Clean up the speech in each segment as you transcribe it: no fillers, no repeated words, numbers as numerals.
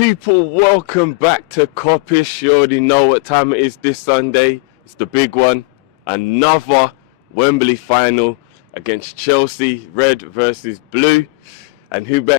People, welcome back to Kop-Ish. You already know what time it is this Sunday. It's the big one. Another Wembley final against Chelsea, red versus blue. And who better?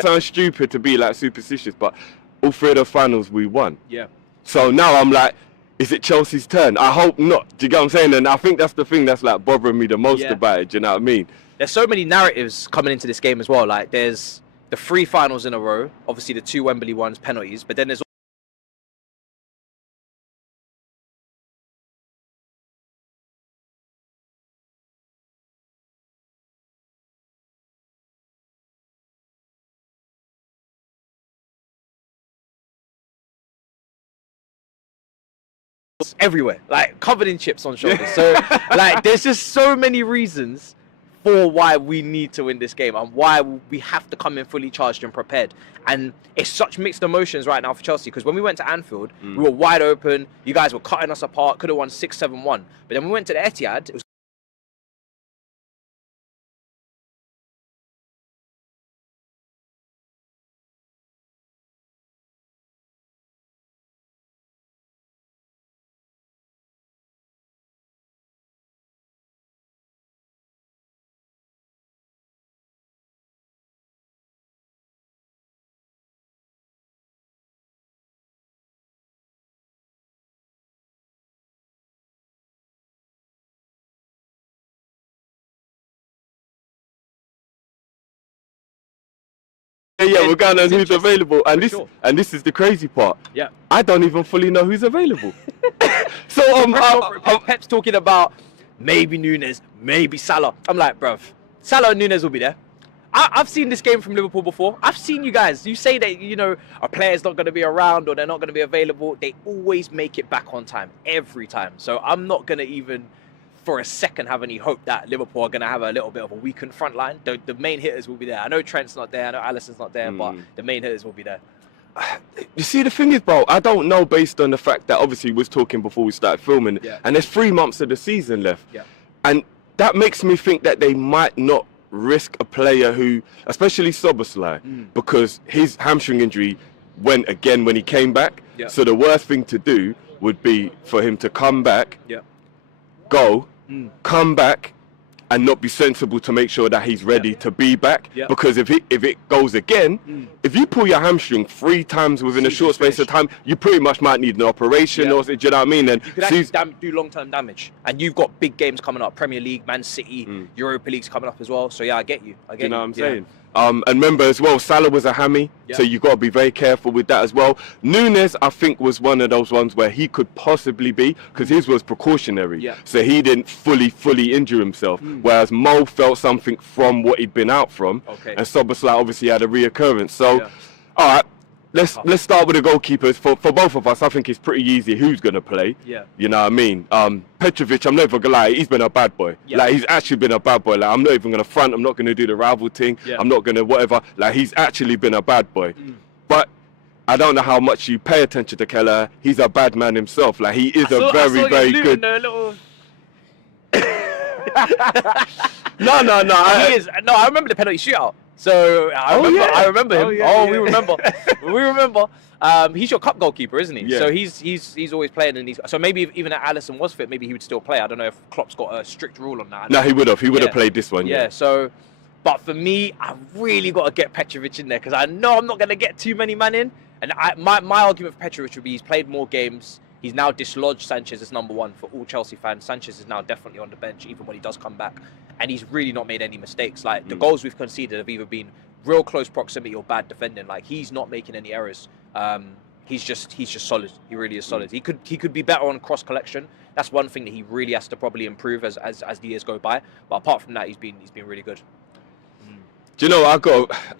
Sounds stupid to be like superstitious, but all three of the finals we won. Yeah. So now I'm like, is it Chelsea's turn? I hope not. Do you get what I'm saying? And I think that's the thing that's like bothering me the most about it. Do you know what I mean? There's so many narratives coming into this game as well. Like there's the 3 finals in a row, obviously the 2 Wembley ones, penalties, but then there's everywhere, like covered in chips on shoulders. So like there's just so many reasons for why we need to win this game and why we have to come in fully charged and prepared. And it's such mixed emotions right now for Chelsea, because when we went to Anfield, we were wide open. You guys were cutting us apart, could have won 6-7-1. But then when we went to the Etihad, it was Yeah, we're going on who's available, and this is the crazy part. Yeah. I don't even fully know who's available. So Pep's talking about maybe Nunes, maybe Salah. I'm like, bruv, Salah and Nunes will be there. I've seen this game from Liverpool before. I've seen you guys. You say that, you know, a player's not going to be around or they're not going to be available. They always make it back on time, every time. So I'm not going to even for a second have any hope that Liverpool are going to have a little bit of a weakened front line. The main hitters will be there. I know Trent's not there. I know Alisson's not there, but the main hitters will be there. You see, the thing is, bro, I don't know, based on the fact that obviously we was talking before we started filming, and there's 3 months of the season left. And that makes me think that they might not risk a player who, especially Szoboszlai, because his hamstring injury went again when he came back. So the worst thing to do would be for him to come back, go, come back, and not be sensible to make sure that he's ready to be back. Because if it goes again, if you pull your hamstring 3 times within a short space of time, you pretty much might need an operation, or do you know what I mean? And you could actually do long-term damage. And you've got big games coming up: Premier League, Man City, Europa League's coming up as well. So yeah, I get you. You know what I'm saying? And remember as well, Salah was a hammy, so you got to be very careful with that as well. Nunes, I think, was one of those ones where he could possibly be, because his was precautionary, so he didn't fully injure himself. Whereas Mo felt something from what he'd been out from, and Szoboszlai obviously had a reoccurrence. So, all right. Let's start with the goalkeepers. For both of us, I think it's pretty easy who's going to play. You know what I mean? Petrovic, I'm never going to lie, he's been a bad boy. Like, he's actually been a bad boy. Like, I'm not even going to front. I'm not going to do the rival thing. I'm not going to whatever. Like, he's actually been a bad boy. But I don't know how much you pay attention to Keller. He's a bad man himself. Like, he is very good. No, No. He is. No, I remember the penalty shootout. So I remember him. We remember. We remember. He's your cup goalkeeper, isn't he? So he's always playing in these. So maybe even if Alisson was fit, maybe he would still play. I don't know if Klopp's got a strict rule on that. No, he would have. He would have played this one. So, but for me, I really got to get Petrovic in there, because I know I'm not going to get too many man in. And my argument for Petrovic would be he's played more games. He's now dislodged Sanchez as number 1 for all Chelsea fans. Sanchez is now definitely on the bench, even when he does come back. And he's really not made any mistakes. Like, the goals we've conceded have either been real close proximity or bad defending. Like, he's not making any errors. He's just solid. He really is solid. He could be better on cross collection. That's one thing that he really has to probably improve as the years go by. But apart from that, he's been really good. Do you know, I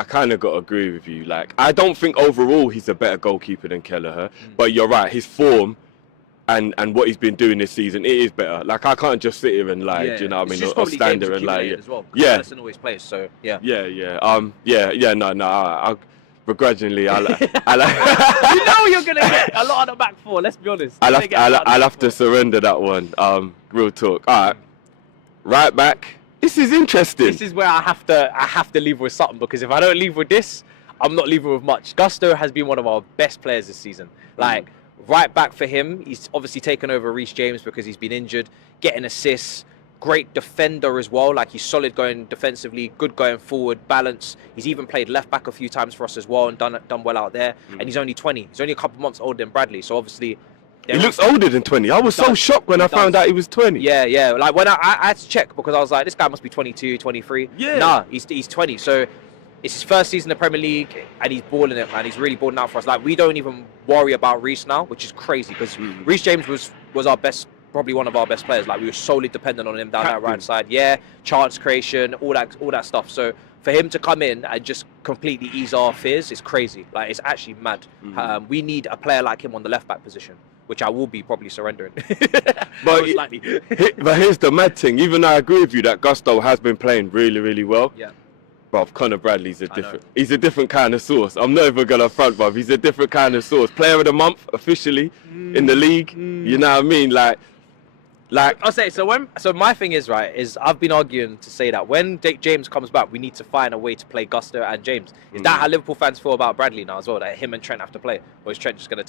kind of got to agree with you. Like, I don't think overall he's a better goalkeeper than Kelleher. But you're right, his form and what he's been doing this season, it is better. Like, I can't just sit here and like, you know what I mean, or stand there and like, as well, Alisson always plays, so yeah. I begrudgingly, I you know you're gonna get a lot on the back four. Let's be honest. I'll have to surrender that one. Real talk. All right back. This is interesting. This is where I have to leave with something, because if I don't leave with this, I'm not leaving with much. Gusto has been one of our best players this season. Like, right back for him, he's obviously taken over Reece James because he's been injured, getting assists, great defender as well. Like, he's solid going defensively, good going forward, balance. He's even played left back a few times for us as well and done well out there. And he's only 20. He's only a couple months older than Bradley, so obviously he looks older than 20. I was so shocked when I found out he was 20. Yeah. Like, when I had to check, because I was like, this guy must be 22, 23. Yeah. Nah, he's 20. So it's his first season in the Premier League, and he's balling it, man. He's really balling out for us. Like, we don't even worry about Reece now, which is crazy, because Reece James was our best, probably one of our best players. Like, we were solely dependent on him down that right side. Yeah, chance creation, all that stuff. So for him to come in and just completely ease our fears is crazy. Like, it's actually mad. We need a player like him on the left back position, which I will be probably surrendering. But here's the mad thing. Even though I agree with you that Gusto has been playing really, really well. Yeah. Bruv, Conor Bradley's he's a different kind of sauce. I'm not even gonna front, bruv. He's a different kind of sauce. Player of the month officially in the league. You know what I mean? Like I'll say, so my thing is, right, is I've been arguing to say that when James comes back, we need to find a way to play Gusto and James. Is that how Liverpool fans feel about Bradley now as well? That him and Trent have to play, or is Trent just gonna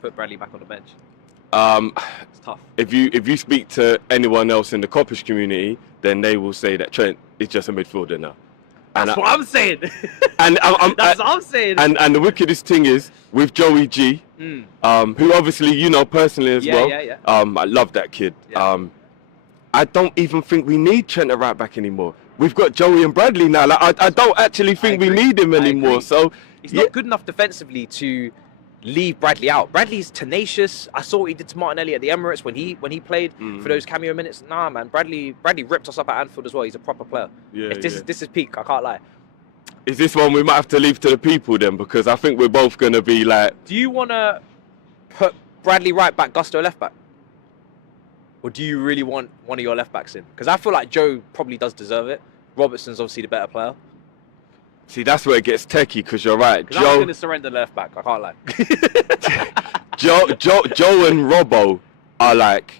put Bradley back on the bench? It's tough. If you speak to anyone else in the Kopish community, then they will say that Trent is just a midfielder now. That's what I'm saying. And that's what I'm saying. And the wickedest thing is with Joey G, who obviously you know personally as well. Yeah. I love that kid. Yeah. I don't even think we need Trent at right back anymore. We've got Joey and Bradley now. Like, I don't actually think we need him anymore. So he's not good enough defensively to leave Bradley out. Bradley's tenacious. I saw what he did to Martinelli at the Emirates when he played for those cameo minutes. Nah, man, Bradley ripped us up at Anfield as well. He's a proper player. This is peak. I can't lie. Is this one we might have to leave to the people then? Because I think we're both gonna be like. Do you want to put Bradley right back, Gusto left back, or do you really want one of your left backs in? Because I feel like Joe probably does deserve it. Robertson's obviously the better player. See, that's where it gets techie, because you're right. I'm going to surrender left back. I can't lie. Joe and Robbo are like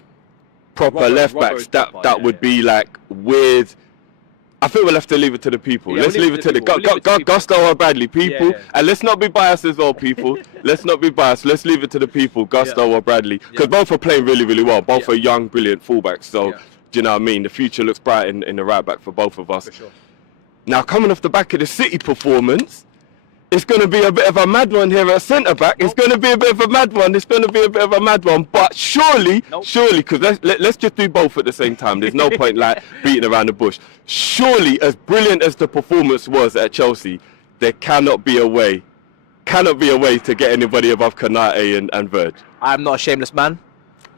proper left backs that would be like weird. I think we'll have to leave it to the people. Let's leave it to the Gusto or Bradley people, and let's not be biased as well, people. Let's not be biased. Let's leave it to the people, Gusto or Bradley, because both are playing really, really well. Both are young, brilliant fullbacks. So, do you know what I mean? The future looks bright in the right back for both of us. For sure. Now, coming off the back of the City performance, it's going to be a bit of a mad one here at centre-back. It's going to be a bit of a mad one. But surely, because let's just do both at the same time. There's no point like beating around the bush. Surely, as brilliant as the performance was at Chelsea, there cannot be a way to get anybody above Kanate and Verge. I'm not a shameless man.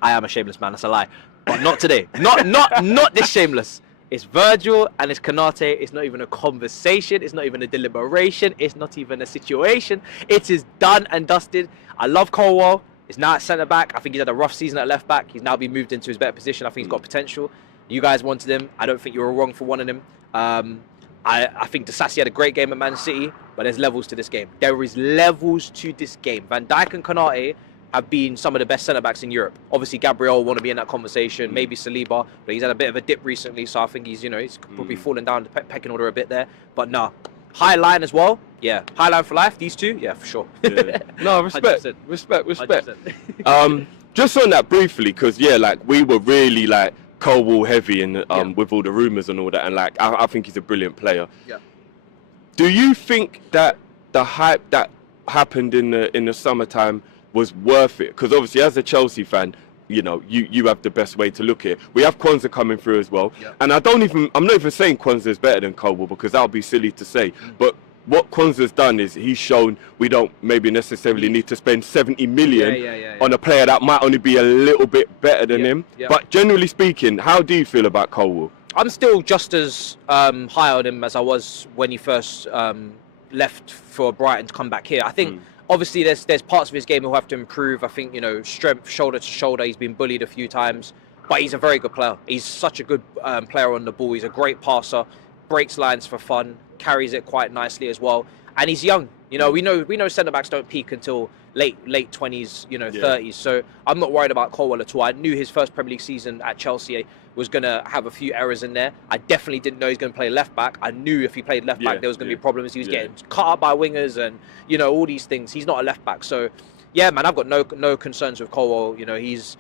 I am a shameless man. That's a lie. But not today. Not this shameless. It's Virgil and it's Kanate. It's not even a conversation. It's not even a deliberation. It's not even a situation. It is done and dusted. I love Colwell. He's now at centre-back. I think he's had a rough season at left-back. He's now been moved into his better position. I think he's got potential. You guys wanted him. I don't think you were wrong for wanting him. I think Disasi had a great game at Man City, but there's levels to this game. There is levels to this game. Van Dijk and Kanate have been some of the best centre-backs in Europe. Obviously, Gabriel will want to be in that conversation, maybe Saliba, but he's had a bit of a dip recently, so I think he's probably fallen down the pecking order a bit there. But nah, high line as well. Yeah, high line for life, these two, yeah, for sure. Yeah. No, respect. 100%. Respect. Just on that briefly, because, like, we were really, like, Colwell heavy and with all the rumours and all that, and, like, I think he's a brilliant player. Yeah. Do you think that the hype that happened in the summertime was worth it. Because obviously, as a Chelsea fan, you know, you have the best way to look at it. We have Kwanzaa coming through as well. Yep. And I'm not even saying Kwanzaa is better than Colwell, because that would be silly to say. But what Kwanzaa's done is he's shown we don't maybe necessarily need to spend 70 million on a player that might only be a little bit better than him. But generally speaking, how do you feel about Colwell? I'm still just as high on him as I was when he first left for Brighton to come back here. I think obviously there's parts of his game he'll have to improve. I think, you know, strength, shoulder to shoulder, he's been bullied a few times, but he's a very good player. He's such a good player on the ball. He's a great passer, breaks lines for fun, carries it quite nicely as well, and he's young. You know, we know centre backs don't peak until late 20s, you know, 30s. So I'm not worried about Colwell at all. I knew his first Premier League season at Chelsea was going to have a few errors in there. I definitely didn't know he was going to play left back. I knew if he played left back, there was going to be problems. He was getting cut up by wingers and, you know, all these things. He's not a left back. So, yeah, man, I've got no concerns with Colwell. You know, he's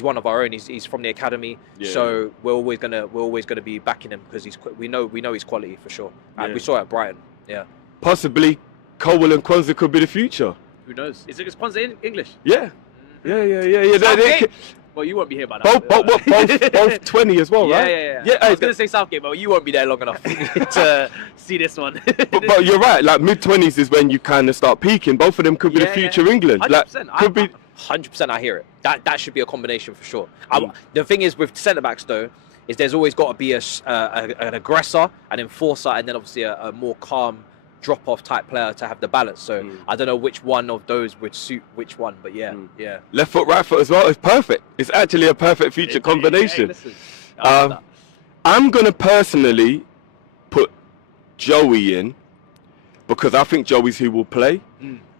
one of our own. He's from the academy. So we're always gonna be backing him because we know he's quality for sure. We saw it at Brighton. Yeah. Possibly Colwell and Kwanzaa could be the future. Who knows? Is Kwanzaa in English? Yeah. Yeah. Well, you won't be here by now. Both 20 as well, right? Yeah. I was going to say Southgate, but you won't be there long enough to see this one. but you're right. Like mid-20s is when you kind of start peaking. Both of them could be the future England. 100%. Like, could be 100%. I hear it. That should be a combination for sure. The thing is with centre backs though, is there's always got to be an aggressor, an enforcer, and then obviously a more calm drop-off type player to have the balance. So I don't know which one of those would suit which one, but yeah. Left foot, right foot as well is perfect. It's actually a perfect future combination. Listen, I'm gonna personally put Joey in because I think Joey's who will play,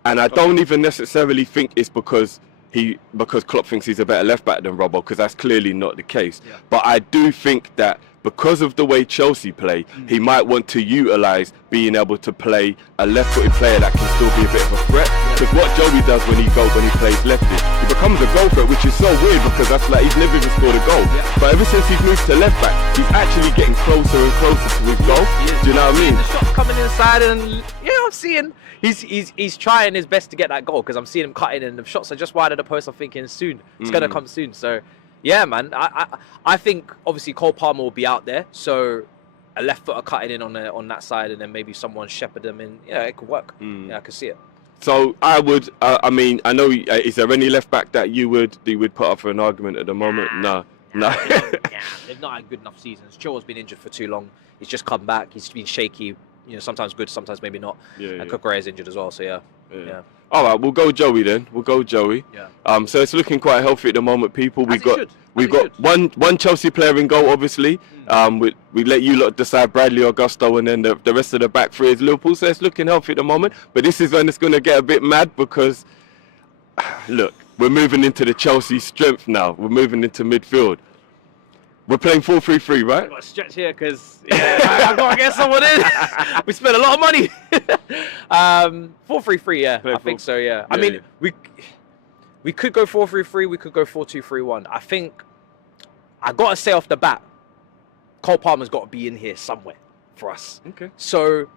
and I don't even necessarily think it's because Klopp thinks he's a better left back than Robbo, because that's clearly not the case. But I do think that because of the way Chelsea play, he might want to utilise being able to play a left-footed player that can still be a bit of a threat. Because what Joey does when he plays lefty, he becomes a goal threat, which is so weird because that's like he's never even scored a goal. But ever since he's moved to left back, he's actually getting closer and closer to his goal. Do you know what I mean? The shot's coming inside, and I'm seeing he's trying his best to get that goal because I'm seeing him cutting, and the shots are just wide of the post. I'm thinking soon it's gonna come soon. So. Yeah, man. I think obviously Cole Palmer will be out there, so a left footer cutting in on that side, and then maybe someone shepherd them in. Yeah, it could work. Yeah, I could see it. So I would. I mean, I know. Is there any left back that you would put up for an argument at the moment? No. They've not had good enough seasons. Chilwell's been injured for too long. He's just come back. He's been shaky. You know, sometimes good, sometimes maybe not. And Kukureya's injured as well. So yeah. All right, we'll go Joey then. Yeah. So it's looking quite healthy at the moment, people. We've got one Chelsea player in goal, obviously. We let you lot decide Bradley or Gusto, and then the rest of the back three is Liverpool. So it's looking healthy at the moment. But this is when it's going to get a bit mad because, look, we're moving into the Chelsea strength now. We're moving into midfield. We're playing 4-3-3, right? I've got to stretch here because I've got to get someone in. We spent a lot of money. 4-3-3, yeah. I think so, yeah. I mean, we could go 4-3-3. We could go 4-2-3-1. I think I got to say off the bat, Cole Palmer's got to be in here somewhere for us. Okay. So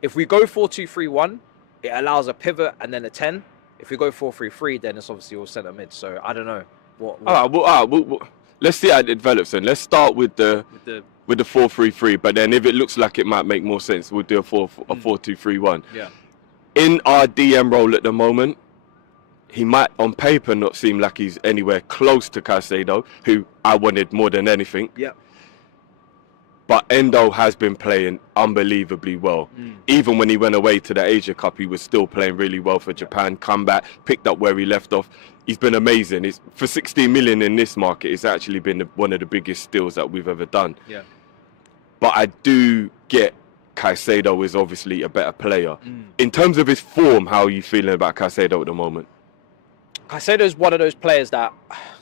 if we go 4-2-3-1, it allows a pivot and then a 10. If we go 4-3-3, then it's obviously all centre mid. So I don't know. What? All right, let's see how it develops then. Let's start with the 4-3-3, but then if it looks like it might make more sense, we'll do a 4-2-3-1. Yeah. In our DM role at the moment, he might on paper not seem like he's anywhere close to Caicedo, who I wanted more than anything. Yeah. But Endo has been playing unbelievably well. Even when he went away to the Asia Cup, he was still playing really well for Japan. Come back, picked up where he left off. He's been amazing. For 16 million in this market, it's actually been one of the biggest steals that we've ever done. Yeah. But I do get Caicedo is obviously a better player. In terms of his form, how are you feeling about Caicedo at the moment? Caicedo is one of those players that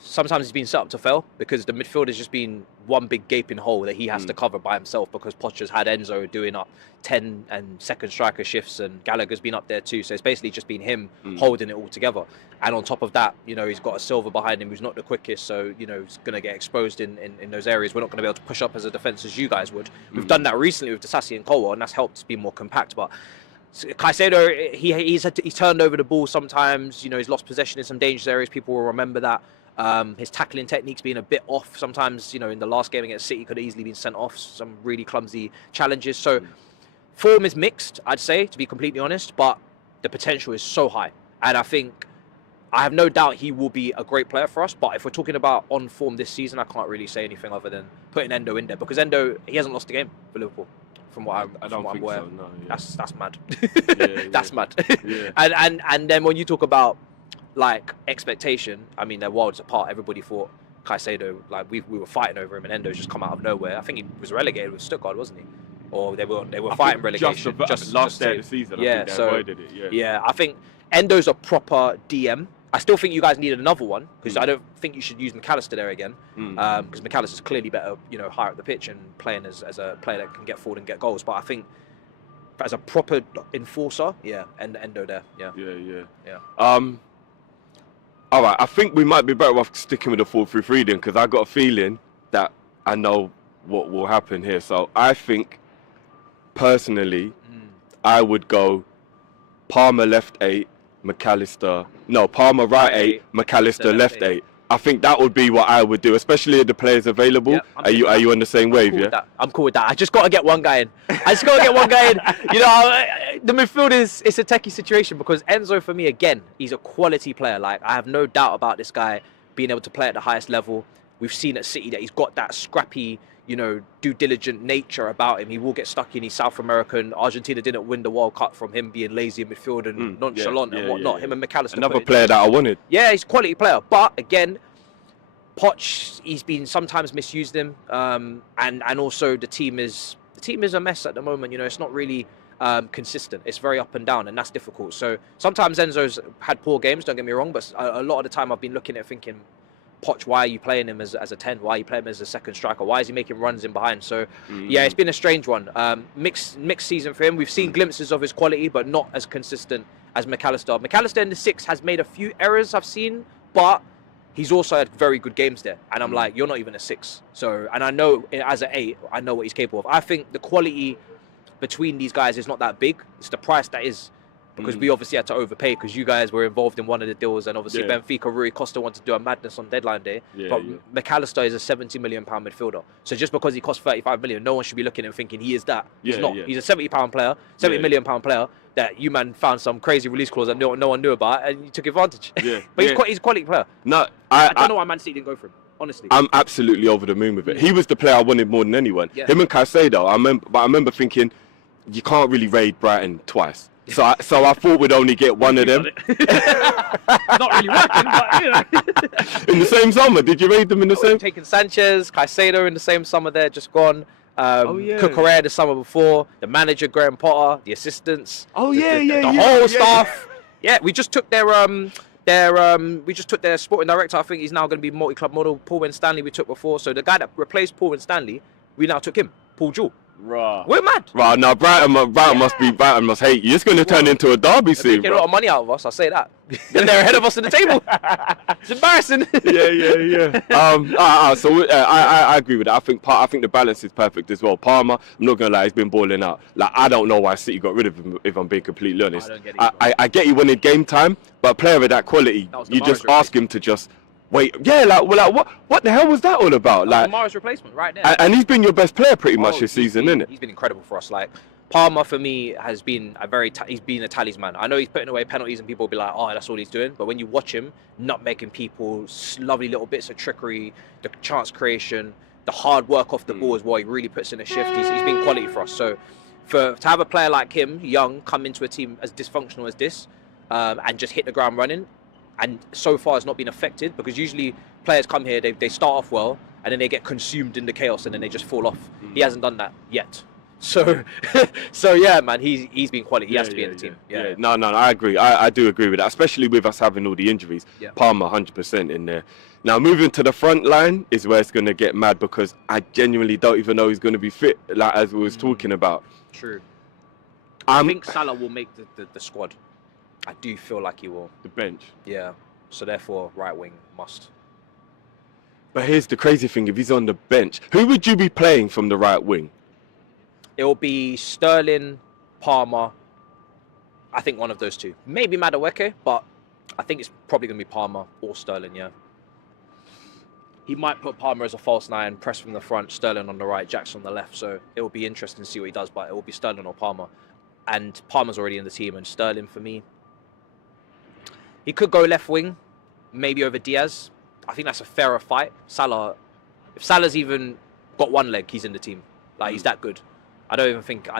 sometimes he's been set up to fail because the midfield has just been one big gaping hole that he has to cover by himself because Poch's had Enzo doing up 10 and second striker shifts and Gallagher's been up there too. So it's basically just been him holding it all together. And on top of that, you know, he's got a Silva behind him who's not the quickest. So, you know, he's going to get exposed in those areas. We're not going to be able to push up as a defence as you guys would. We've done that recently with Disasi and Colwell and that's helped be more compact. But Caicedo, he's turned over the ball sometimes. You know, he's lost possession in some dangerous areas. People will remember that. His tackling technique's being a bit off sometimes. You know, in the last game against City, could have easily been sent off. Some really clumsy challenges. So form is mixed, I'd say, to be completely honest. But the potential is so high, and I have no doubt he will be a great player for us. But if we're talking about on form this season, I can't really say anything other than putting Endo in there, because Endo, he hasn't lost a game for Liverpool. From what I don't think so. No, yeah. That's mad. That's mad. Yeah. And then when you talk about like expectation, I mean, they're worlds apart. Everybody thought Caicedo, like we were fighting over him, and Endo's just come out of nowhere. I think he was relegated with Stuttgart, wasn't he? Or they were fighting relegation just last day of the season. Yeah, I think they avoided it. Yeah, I think Endo's a proper DM. I still think you guys need another one, because I don't think you should use McAllister there again, because McAllister's clearly better, you know, higher up the pitch and playing as a player that can get forward and get goals. But I think as a proper enforcer, and Endo there, yeah. All right, I think we might be better off sticking with the 4-3-3 then, because I got a feeling that I know what will happen here. So I think, personally, I would go Palmer left 8, Palmer right 8, McAllister left 8. I think that would be what I would do, especially if the players available. Yep, are you on the same wave? I'm cool with that. I just got to get one guy in. You know, the midfield it's a techie situation, because Enzo, for me, again, he's a quality player. Like, I have no doubt about this guy being able to play at the highest level. We've seen at City that he's got that scrappy, you know, due diligent nature about him. He will get stuck in. He's South American. Argentina didn't win the World Cup from him being lazy in midfield and nonchalant and whatnot. Him and McAllister. Another player that I wanted. Yeah, he's a quality player. But again, Poch, he's been sometimes misused him. And also the team is a mess at the moment. You know, it's not really consistent. It's very up and down, and that's difficult. So sometimes Enzo's had poor games, don't get me wrong, but a lot of the time I've been looking at thinking, Poch, why are you playing him as a 10? Why are you playing him as a second striker? Why is he making runs in behind? So, yeah, it's been a strange one. Mixed season for him. We've seen glimpses of his quality, but not as consistent as McAllister. McAllister in the 6 has made a few errors I've seen, but he's also had very good games there. And I'm like, you're not even a 6. So, and I know as an 8, I know what he's capable of. I think the quality between these guys is not that big. It's the price that is. Because we obviously had to overpay, because you guys were involved in one of the deals, and obviously Benfica, Rui Costa wanted to do a madness on deadline day. But McAllister is a £70 million midfielder. So just because he costs 35 million, no one should be looking and thinking he is that. He's not. He's a £70 player, £70 million player that you man found some crazy release clause that no one knew about, and you took advantage. But he's a quality player. No, I don't know why Man City didn't go for him. Honestly, I'm absolutely over the moon with it. He was the player I wanted more than anyone. Him and Caicedo. I remember thinking, you can't really raid Brighton twice. So I thought we'd only get one of them. Not really working, but you know. In the same summer, did you raid them in the same? Taking Sanchez, Caicedo in the same summer there, just gone. Cucurella the summer before. The manager Graham Potter, the assistants. The whole staff. Yeah, we just took their sporting director. I think he's now going to be multi-club model. Paul Winstanley we took before. So the guy that replaced Paul Winstanley, we now took him, Paul Jewell. Right. We're mad. Right, now Brighton must hate you. It's going to turn into a derby soon. They're making a lot of money out of us, I'll say that. Then they're ahead of us in the table. It's embarrassing. So I agree with that. I think the balance is perfect as well. Palmer, I'm not going to lie, he's been balling out. Like, I don't know why City got rid of him, if I'm being completely honest. I don't get it. I get he wanted game time, but a player of that quality, you just ask him to just wait. What the hell was that all about? Like Kamara's replacement right there. And he's been your best player pretty much this season, isn't it? He's been incredible for us. Like, Palmer for me has been he's been a talisman. I know he's putting away penalties and people will be like, oh, that's all he's doing. But when you watch him, not making people, lovely little bits of trickery, the chance creation, the hard work off the ball as well, he really puts in a shift. He's been quality for us. So to have a player like him, young, come into a team as dysfunctional as this, and just hit the ground running, and so far has not been affected, because usually players come here, they start off well, and then they get consumed in the chaos, and then they just fall off. He hasn't done that yet. So yeah, man, he's been quality. He has to be in the team. No, I agree. I do agree with that, especially with us having all the injuries. Palmer 100% in there. Now, moving to the front line is where it's going to get mad, because I genuinely don't even know he's going to be fit, like as we was talking about. True. I think Salah will make the squad. I do feel like he will. The bench. Yeah. So therefore, right wing must. But here's the crazy thing: if he's on the bench, who would you be playing from the right wing? It'll be Sterling, Palmer, I think one of those two. Maybe Madueke, but I think it's probably going to be Palmer or Sterling, yeah. He might put Palmer as a false 9, press from the front, Sterling on the right, Jackson on the left. So it will be interesting to see what he does, but it will be Sterling or Palmer. And Palmer's already in the team, and Sterling for me, he could go left wing, maybe over Diaz. I think that's a fairer fight. Salah, if Salah's even got one leg, he's in the team. Like, he's that good. I don't even think I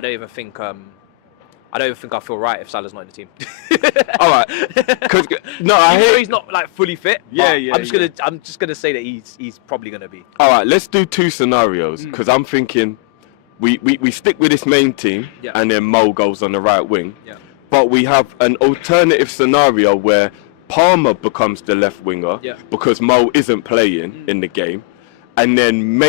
feel right if Salah's not in the team. All right. No, I hear he's not like fully fit. I'm just gonna say that he's probably gonna be. All right, let's do 2 scenarios because I'm thinking we stick with this main team and then Mo goes on the right wing. Yeah. But we have an alternative scenario where Palmer becomes the left winger because Mo isn't playing in the game, and then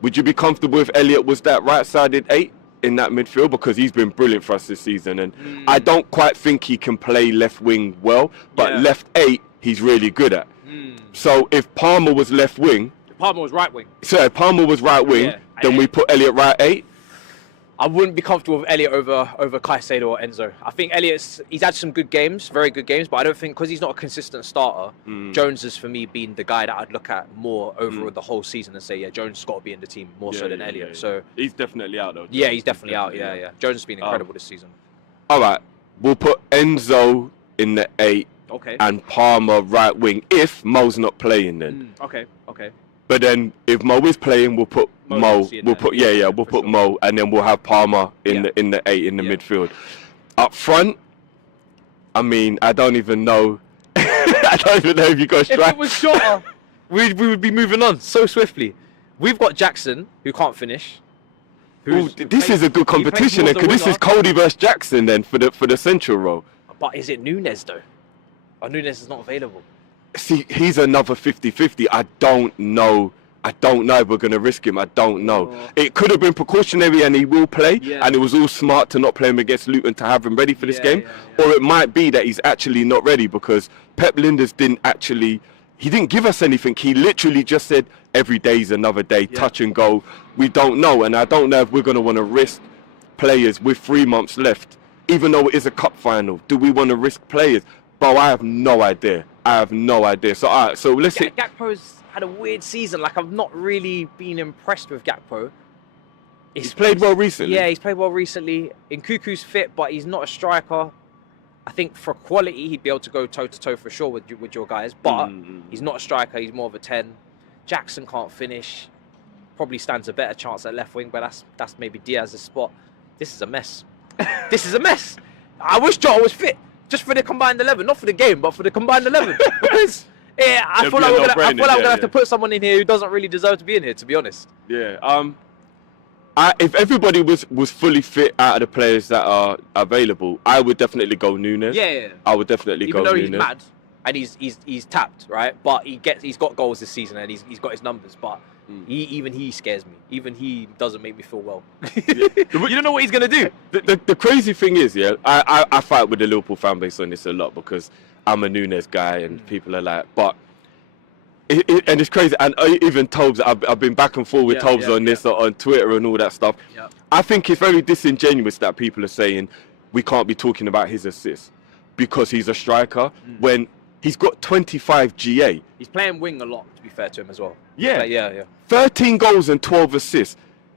would you be comfortable if Elliot was that right-sided 8? In that midfield, because he's been brilliant for us this season, and I don't quite think he can play left wing well, but left 8 he's really good at. So if Palmer was left wing, Palmer was right wing. So if Palmer was right wing, then we put Elliot right 8. I wouldn't be comfortable with Elliot over Caicedo or Enzo. I think he's had some good games, very good games, but I don't think, because he's not a consistent starter, Jones has, for me, been the guy that I'd look at more over the whole season and say, yeah, Jones has got to be in the team more so than Elliot. So he's definitely out, though. Yeah, he's definitely out. Yeah. Jones has been incredible this season. All right, we'll put Enzo in the 8 and Palmer right wing if Mo's not playing then. Okay. But then if Mo is playing, we'll put Mo. We'll put Mo, and then we'll have Palmer in the 8 in the midfield. Up front, I mean, I don't even know. I don't even know if you got a strike. If it was Jota, we would be moving on so swiftly. We've got Jackson, who can't finish. This is a good competition, because this is Cody versus Jackson then for the central role. But is it Nunes though? Or Nunes is not available. See, he's another 50-50. I don't know if we're going to risk him. I don't know. It could have been precautionary and he will play, and it was all smart to not play him against Luton to have him ready for this game. Or it might be that he's actually not ready because Pep Linders didn't give us anything. He literally just said, every day's another day, touch and go. We don't know, and I don't know if we're going to want to risk players with 3 months left, even though it is a cup final. Do we want to risk players? Bro, I have no idea. So, all right, so let's hit. Gakpo's had a weird season. Like, I've not really been impressed with Gakpo. He's played well recently. Yeah, he's played well recently. Nkuku's fit, but he's not a striker. I think for quality, he'd be able to go toe-to-toe for sure with your guys. But he's not a striker. He's more of a 10. Jackson can't finish. Probably stands a better chance at left wing, but that's maybe Diaz's spot. This is a mess. I wish Jota was fit. Just for the combined 11, not for the game, but for the combined 11. Because I feel like we're gonna have to put someone in here who doesn't really deserve to be in here, to be honest. Yeah. If everybody was fully fit out of the players that are available, I would definitely go Nunes. Yeah. I would definitely go Nunes. Even though he's mad and he's tapped, right? But he's got goals this season and he's got his numbers, but he scares me. Even he doesn't make me feel well. You don't know what he's gonna do. The crazy thing is, I fight with the Liverpool fan base on this a lot because I'm a Nunes guy and people are like, but and it's crazy. And even Tobes, I've been back and forth with Tobes on this on Twitter and all that stuff. Yeah. I think it's very disingenuous that people are saying we can't be talking about his assists because he's a striker when he's got 25 GA. He's playing wing a lot, to be fair to him as well. Yeah. 13 goals and 12 assists.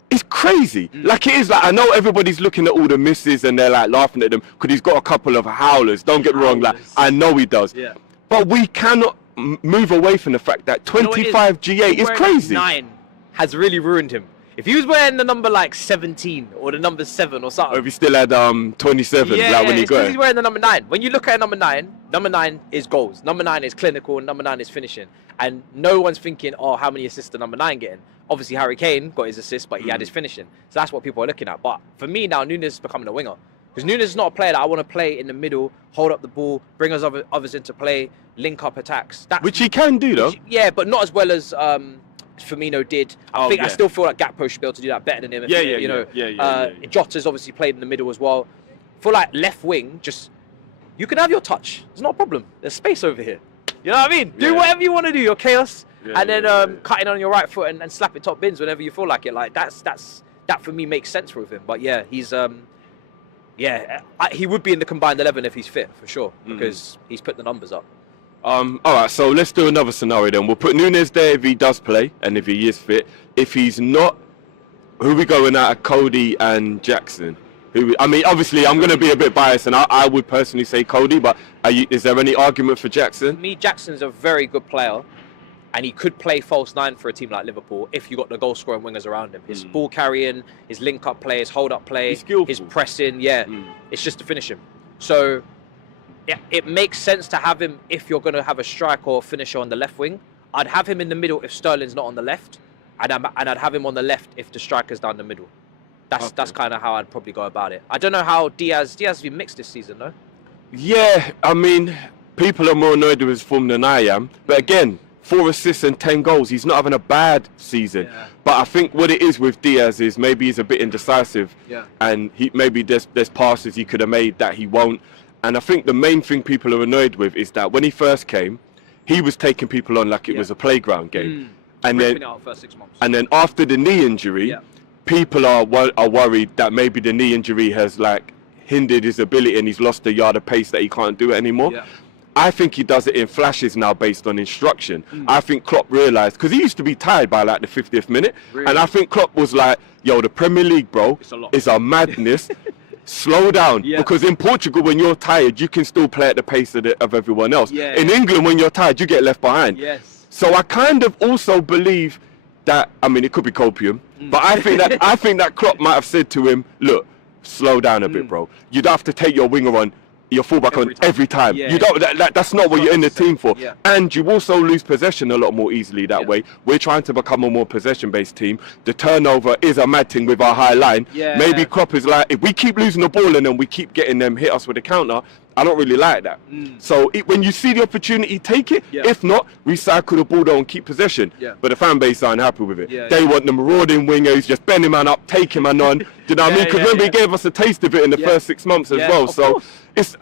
It's crazy. Like, it is like, I know everybody's looking at all the misses and they're like laughing at them because he's got a couple of howlers. Don't get me wrong, like, I know he does. Yeah. But we cannot move away from the fact that 25 GA is crazy. 9 has really ruined him. If he was wearing the number like 17 or the number 7 or something. Or if he still had 27, like when he got it. He's wearing the number 9. When you look at number 9 is goals. Number 9 is clinical and number 9 is finishing. And no one's thinking, oh, how many assists the number 9 getting? Obviously, Harry Kane got his assist, but he had his finishing. So that's what people are looking at. But for me now, Nunes is becoming a winger. Because Nunes is not a player that I want to play in the middle, hold up the ball, bring us others into play, link up attacks. Which he can do, though. Yeah, but not as well as Firmino did. I still feel like Gakpo should be able to do that better than him. Jota's obviously played in the middle as well. For like left wing, you can have your touch. It's not a problem. There's space over here. You know what I mean? Do whatever you want to do. Your chaos, and then cutting on your right foot and slap it top bins whenever you feel like it. Like that for me makes sense with him. But yeah, he's Yeah, he would be in the combined 11 if he's fit, for sure, because he's put the numbers up. All right, so let's do another scenario then. We'll put Núñez there if he does play and if he is fit. If he's not, who are we going at? Cody and Jackson? I mean, obviously, I'm going to be a bit biased, and I would personally say Cody, but is there any argument for Jackson? For me, Jackson's a very good player, and he could play false 9 for a team like Liverpool if you got the goal-scoring wingers around him. His ball carrying, his link-up play, his hold-up play, his pressing, it's just to finish him. So it makes sense to have him if you're going to have a striker or finisher on the left wing. I'd have him in the middle if Sterling's not on the left, and I'd have him on the left if the striker's down the middle. That's kind of how I'd probably go about it. I don't know how Diaz has been mixed this season, though. Yeah, I mean, people are more annoyed with his form than I am. But again, 4 assists and 10 goals. He's not having a bad season. Yeah. But I think what it is with Diaz is maybe he's a bit indecisive. Yeah. And maybe there's passes he could have made that he won't. And I think the main thing people are annoyed with is that when he first came, he was taking people on like it was a playground game. And then, out first 6 months. And then after the knee injury, people are worried that maybe the knee injury has like hindered his ability and he's lost a yard of pace that he can't do it anymore. Yeah. I think he does it in flashes now based on instruction. I think Klopp realised, because he used to be tired by like the 50th minute, and I think Klopp was like, yo, the Premier League, bro, is a madness. Slow down, because in Portugal, when you're tired, you can still play at the pace of everyone else. Yeah. In England, when you're tired, you get left behind. Yes. So I kind of also believe that, I mean, it could be copium, but I think that Klopp might have said to him, look, slow down a bit, bro. You don't have to take your winger on, your fullback every time. Yeah. You don't. That's not what you're in the team for. Yeah. And you also lose possession a lot more easily that way. We're trying to become a more possession-based team. The turnover is a mad thing with our high line. Yeah. Maybe Klopp is like, if we keep losing the ball and then we keep getting them hit us with a counter, I don't really like that. So when you see the opportunity, take it. Yeah. If not, recycle the ball though and keep possession. Yeah. But the fan base aren't happy with it. Yeah, they want the marauding wingers, just bend him man up, take him man on. Do you know what I mean? Because remember, he gave us a taste of it in the first 6 months as well. So it's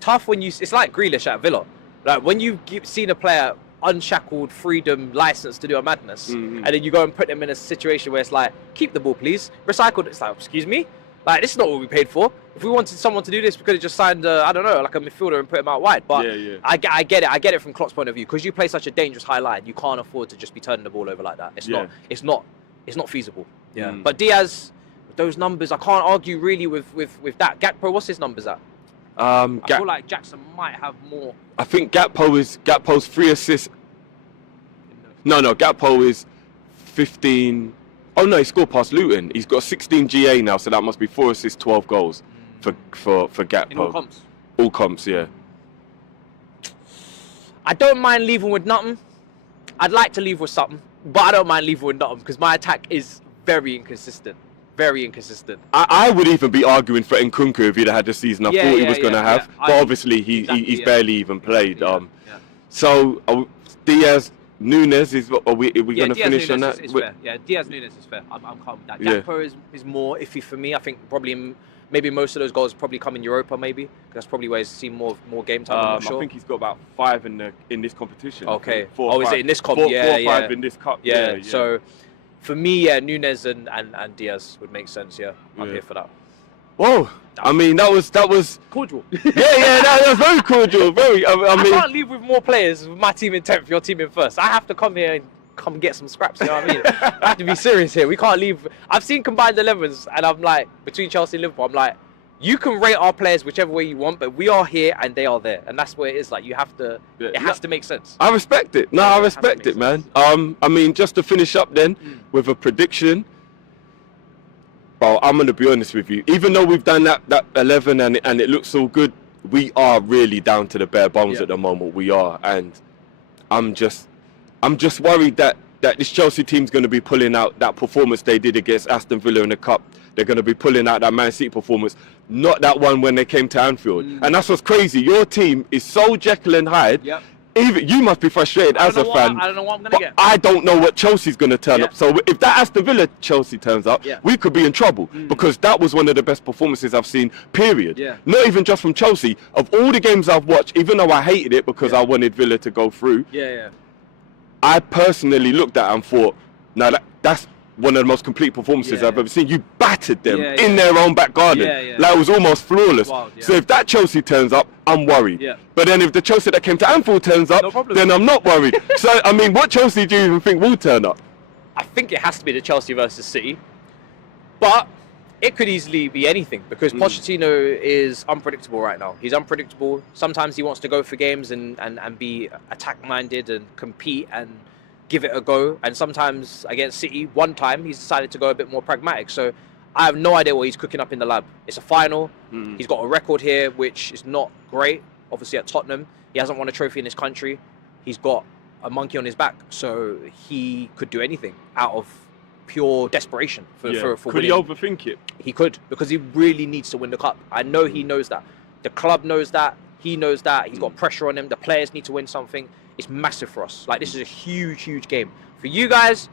tough when it's like Grealish at Villa. Like when you seen a player unshackled, freedom, license to do a madness, and then you go and put them in a situation where it's like, keep the ball, please. Recycled. It's like, excuse me. Like, this is not what we paid for. If we wanted someone to do this, we could have just signed, I don't know, like a midfielder and put him out wide. But I get it. I get it from Klopp's point of view. Because you play such a dangerous high line, you can't afford to just be turning the ball over like that. It's not feasible. Yeah. But Diaz, those numbers, I can't argue really with that. Gakpo, what's his numbers at? I feel like Jackson might have more. I think Gakpo's 3 assists. No, Gakpo is 15. Oh no, he scored past Luton. He's got 16 GA now, so that must be 4 assists, 12 goals for Gakpo. In all comps? All comps, yeah. I don't mind leaving with nothing. I'd like to leave with something, but I don't mind leaving with nothing because my attack is very inconsistent. Very inconsistent. I would even be arguing for Nkunku if he'd had the season I thought he was going to have. But obviously, he's barely even played. So, Diaz, Núñez, are we going to finish on that? Is fair. Yeah, Diaz, Núñez is fair. I'm calm with that. Gakpo is more iffy for me. I think probably maybe most of those goals probably come in Europa, maybe. That's probably where he's seen more game time. I'm not sure. I think he's got about 5 in this competition. Okay. 4 or 5. Is it in this comp? 4 or 5 in this cup. Yeah. So, for me, Núñez and Diaz would make sense. Yeah, I'm here for that. Whoa! I mean, that was cordial. that was very cordial. Very. I mean, I can't leave with more players with my team in 10th, your team in 1st. I have to come here and come get some scraps. You know what I mean? I have to be serious here. We can't leave. I've seen combined 11s, and I'm like, between Chelsea and Liverpool, I'm like, you can rate our players whichever way you want, but we are here and they are there, and that's where it is. Like, you have to. It has to make sense. I respect it. No, I respect it, man. I mean, just to finish up then with a prediction. Well, I'm gonna be honest with you. Even though we've done that 11 and it looks all good, we are really down to the bare bones at the moment. We are, and I'm just worried that this Chelsea team's going to be pulling out that performance they did against Aston Villa in the Cup. They're going to be pulling out that Man City performance, not that one when they came to Anfield. And that's what's crazy. Your team is so Jekyll and Hyde. Yep. Even you must be frustrated as a fan. I don't know what I'm going to get. I don't know what Chelsea's going to turn up. So if that Aston Villa Chelsea turns up, we could be in trouble because that was one of the best performances I've seen, period. Not even just from Chelsea. Of all the games I've watched, even though I hated it because I wanted Villa to go through, I personally looked at it and thought, no, one of the most complete performances I've ever seen. You battered them Yeah, in their own back garden. Like, it was almost flawless. Wild, So if that Chelsea turns up, I'm worried. But then if the Chelsea that came to Anfield turns up, then I'm not worried. So, I mean, what Chelsea do you even think will turn up? I think it has to be the Chelsea versus City. But it could easily be anything, because Pochettino is unpredictable right now. He's unpredictable. Sometimes he wants to go for games and be attack-minded and compete and give it a go. And sometimes against City, one time, he's decided to go a bit more pragmatic. So I have no idea what he's cooking up in the lab. It's a final. He's got a record here, which is not great. Obviously at Tottenham, he hasn't won a trophy in his country. He's got a monkey on his back. So he could do anything out of pure desperation for Could he overthink it? He could, because he really needs to win the cup. I know he knows that. The club knows that. He knows that. He's got pressure on him. The players need to win something. It's massive for us. Like, this is a huge, huge game. For you guys,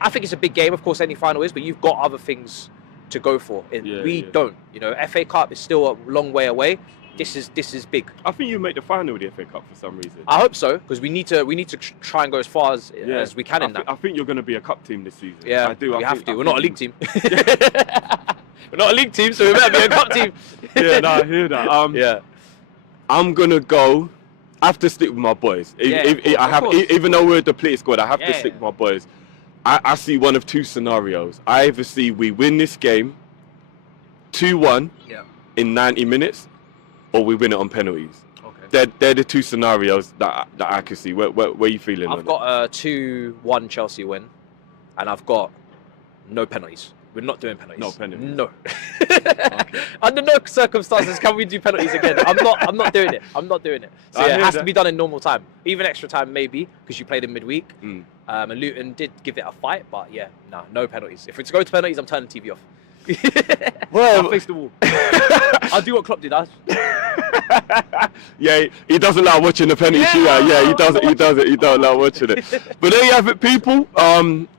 I think it's a big game. Of course, any final is, but you've got other things to go for. We don't. You know, FA Cup is still a long way away. This is big. I think you make the final of the FA Cup for some reason. I hope so, because we need to try and go as far as we can in that. I think you're going to be a cup team this season. Yeah, I do. We have to. We're not a league team. We're not a league team, so we better be a cup team. Yeah, no, I hear that. I'm gonna go. I have to stick with my boys. Even though we're a depleted squad, I have to stick with my boys. I see one of two scenarios. I either see we win this game 2-1 in 90 minutes, or we win it on penalties. Okay. They're the two scenarios that I can see. Where are you feeling? I've got a 2-1 Chelsea win, and I've got no penalties. We're not doing penalties. No penalties. No. Okay. Under no circumstances can we do penalties again. I'm not doing it. I'm not doing it. So it has to be done in normal time. Even extra time maybe, because you played in midweek. And Luton did give it a fight, but no penalties. If it's go to penalties, I'm turning the TV off. I'll face the wall. I'll do what Klopp did. He doesn't like watching the penalty shootout. He don't like watching it. But there you have it, people.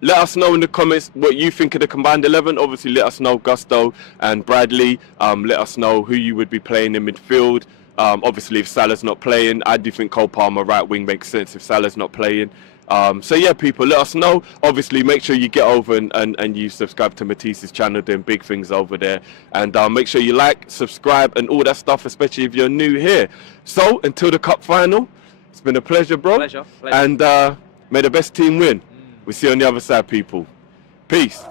Let us know in the comments what you think of the combined 11. Obviously, let us know Gusto and Bradley. Let us know who you would be playing in midfield. Obviously, if Salah's not playing, I do think Cole Palmer right wing makes sense if Salah's not playing. So yeah, people, let us know. Obviously, make sure you get over and you subscribe to Matisse's channel, doing big things over there. And make sure you like, subscribe, and all that stuff, especially if you're new here. So, until the cup final, it's been a pleasure, bro. Pleasure. And may the best team win. We'll see you on the other side, people. Peace.